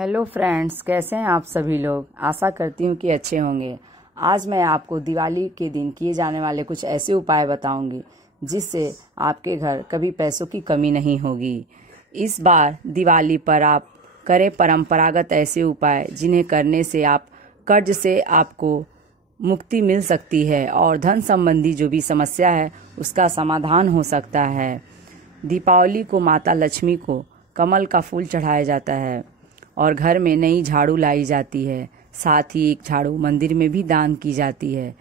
Hello friends, कैसे हैं आप सभी लोग। आशा करती हूँ कि अच्छे होंगे। आज मैं आपको दिवाली के दिन किए जाने वाले कुछ ऐसे उपाय बताऊंगी जिससे आपके घर कभी पैसों की कमी नहीं होगी। इस बार दिवाली पर आप करें परंपरागत ऐसे उपाय जिन्हें करने से आप कर्ज से आपको मुक्ति मिल सकती है और धन संबंधी जो भी समस्या है उसका समाधान हो सकता है। दीपावली को माता लक्ष्मी को कमल का फूल चढ़ाया जाता है और घर में नई झाड़ू लाई जाती है। साथ ही एक झाड़ू मंदिर में भी दान की जाती है।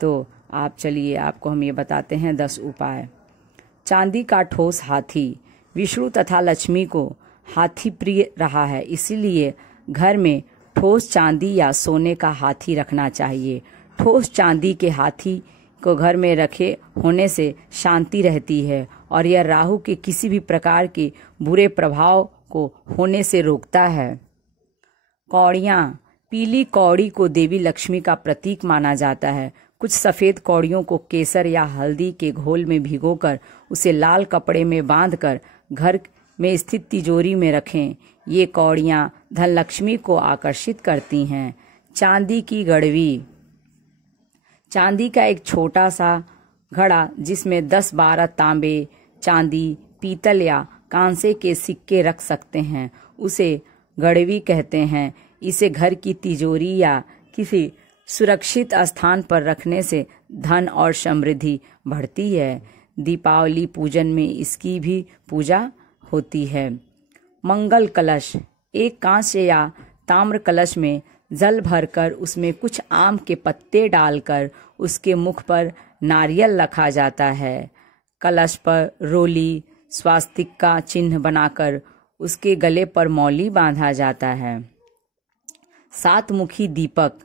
तो आप चलिए, आपको हम ये बताते हैं 10 उपाय। चांदी का ठोस हाथी। विष्णु तथा लक्ष्मी को हाथी प्रिय रहा है, इसीलिए घर में ठोस चांदी या सोने का हाथी रखना चाहिए। ठोस चांदी के हाथी को घर में रखे होने से शांति रहती है और यह राहु के किसी भी प्रकार के बुरे प्रभाव को होने से रोकता है। कौड़ियाँ। पीली कौड़ी को देवी लक्ष्मी का प्रतीक माना जाता है। कुछ सफेद कौड़ियों को केसर या हल्दी के घोल में भिगोकर उसे लाल कपड़े में बांधकर घर में स्थित तिजोरी में रखें। ये कौड़ियाँ धन लक्ष्मी को आकर्षित करती हैं। चांदी की गड़वी। चांदी का एक छोटा सा घड़ा जिसमें 10-12 तांबे, चांदी, पीतल या कांसे के सिक्के रख सकते हैं, उसे गड़वी कहते हैं। इसे घर की तिजोरी या किसी सुरक्षित स्थान पर रखने से धन और समृद्धि बढ़ती है। दीपावली पूजन में इसकी भी पूजा होती है। मंगल कलश। एक कांस्य या ताम्र कलश में जल भरकर उसमें कुछ आम के पत्ते डालकर उसके मुख पर नारियल रखा जाता है। कलश पर रोली, स्वास्तिक का चिन्ह बनाकर उसके गले पर मौली बांधा जाता है। 7 मुखी दीपक।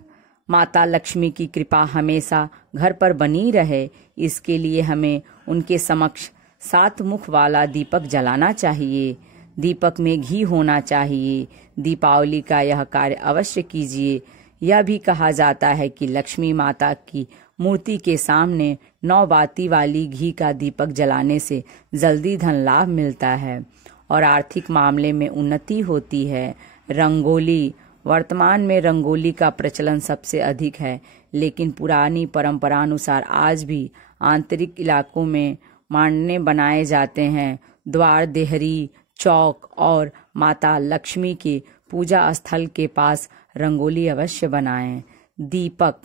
माता लक्ष्मी की कृपा हमेशा घर पर बनी रहे, इसके लिए हमें उनके समक्ष 7 मुख वाला दीपक जलाना चाहिए। दीपक में घी होना चाहिए। दीपावली का यह कार्य अवश्य कीजिए। यह भी कहा जाता है कि लक्ष्मी माता की मूर्ति के सामने 9 बाती वाली घी का दीपक जलाने से जल्दी धन लाभ मिलता है और आर्थिक मामले में उन्नति होती है। रंगोली। वर्तमान में रंगोली का प्रचलन सबसे अधिक है, लेकिन पुरानी परंपरा अनुसार आज भी आंतरिक इलाकों में मांडने बनाए जाते हैं। द्वार, देहरी, चौक और माता लक्ष्मी के पूजा स्थल के पास रंगोली अवश्य बनाएं। दीपक।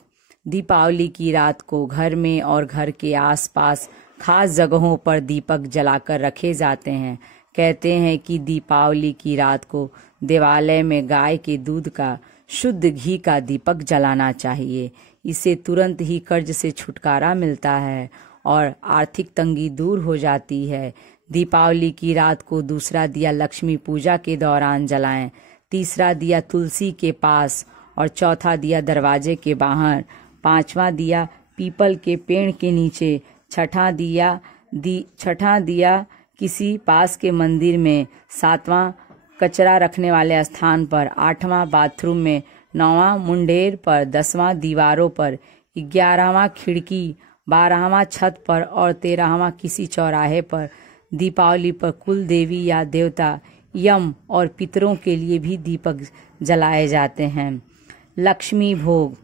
दीपावली की रात को घर में और घर के आसपास खास जगहों पर दीपक जलाकर रखे जाते हैं। कहते हैं कि दीपावली की रात को देवालय में गाय के दूध का शुद्ध घी का दीपक जलाना चाहिए। इससे तुरंत ही कर्ज से छुटकारा मिलता है और आर्थिक तंगी दूर हो जाती है। दीपावली की रात को दूसरा दिया लक्ष्मी पूजा के दौरान जलाएं। तीसरा दिया तुलसी के पास और चौथा दिया दरवाजे के बाहर। 5वां दिया पीपल के पेड़ के नीचे। छठा दिया किसी पास के मंदिर में। 7वां कचरा रखने वाले स्थान पर। 8वां बाथरूम में। 9वां मुंडेर पर। 10वां दीवारों पर। 11वां खिड़की। 12वां छत पर और 13वां किसी चौराहे पर। दीपावली पर कुल देवी या देवता, यम और पितरों के लिए भी दीपक जलाए जाते हैं। लक्ष्मी भोग।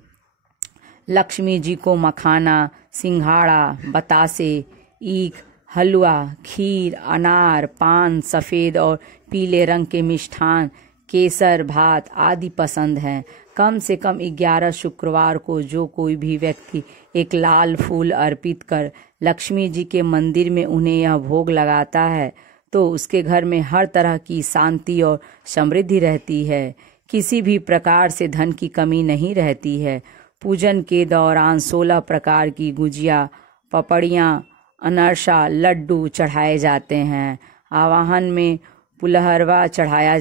लक्ष्मी जी को मखाना, सिंघाड़ा, बतासे, ईख, हलवा, खीर, अनार, पान, सफ़ेद और पीले रंग के मिष्ठान, केसर, भात आदि पसंद हैं। कम से कम 11 शुक्रवार को जो कोई भी व्यक्ति एक लाल फूल अर्पित कर लक्ष्मी जी के मंदिर में उन्हें यह भोग लगाता है तो उसके घर में हर तरह की शांति और समृद्धि रहती है। किसी भी प्रकार से धन की कमी नहीं रहती है। पूजन के दौरान 16 प्रकार की गुजिया, पपड़ियाँ, अनरसा, लड्डू चढ़ाए जाते हैं। आवाहन में पुलहरा चढ़ाया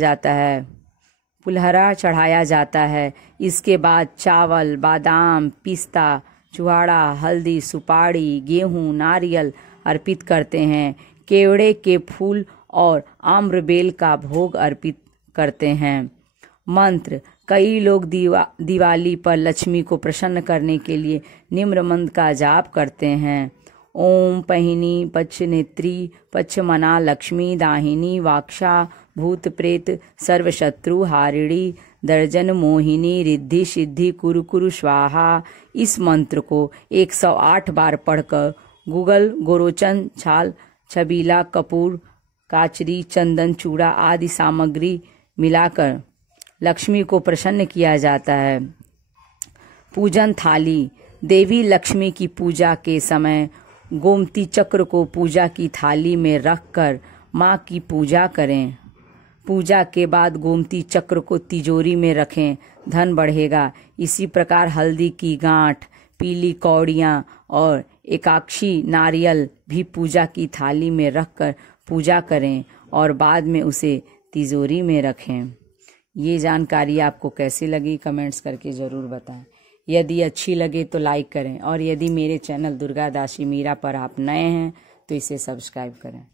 जाता है। इसके बाद चावल, बादाम, पिस्ता, चुहाड़ा, हल्दी, सुपारी, गेहूं, नारियल अर्पित करते हैं। केवड़े के फूल और आम्रबेल का भोग अर्पित करते हैं। मंत्र। कई लोग दिवाली पर लक्ष्मी को प्रसन्न करने के लिए निम्न मंत्र का जाप करते हैं। ओम पहिनी पच्छ नेत्री पच्छ मना लक्ष्मी दाहिनी वाक्षा भूत प्रेत सर्वशत्रु हारिणी दर्जन मोहिनी रिद्धि सिद्धि कुरु कुरु स्वाहा। इस मंत्र को 108 बार पढ़कर गूगल गोरोचन छाल छबीला कपूर काचरी चंदन चूड़ा आदि सामग्री मिलाकर लक्ष्मी को प्रसन्न किया जाता है। पूजन थाली। देवी लक्ष्मी की पूजा के समय गोमती चक्र को पूजा की थाली में रखकर माँ की पूजा करें। पूजा के बाद गोमती चक्र को तिजोरी में रखें, धन बढ़ेगा। इसी प्रकार हल्दी की गांठ, पीली कौड़ियाँ और एकाक्षी नारियल भी पूजा की थाली में रखकर पूजा करें और बाद में उसे तिजोरी में रखें। ये जानकारी आपको कैसी लगी कमेंट्स करके ज़रूर बताएं। यदि अच्छी लगे तो लाइक करें और यदि मेरे चैनल दुर्गा दासी मीरा पर आप नए हैं तो इसे सब्सक्राइब करें।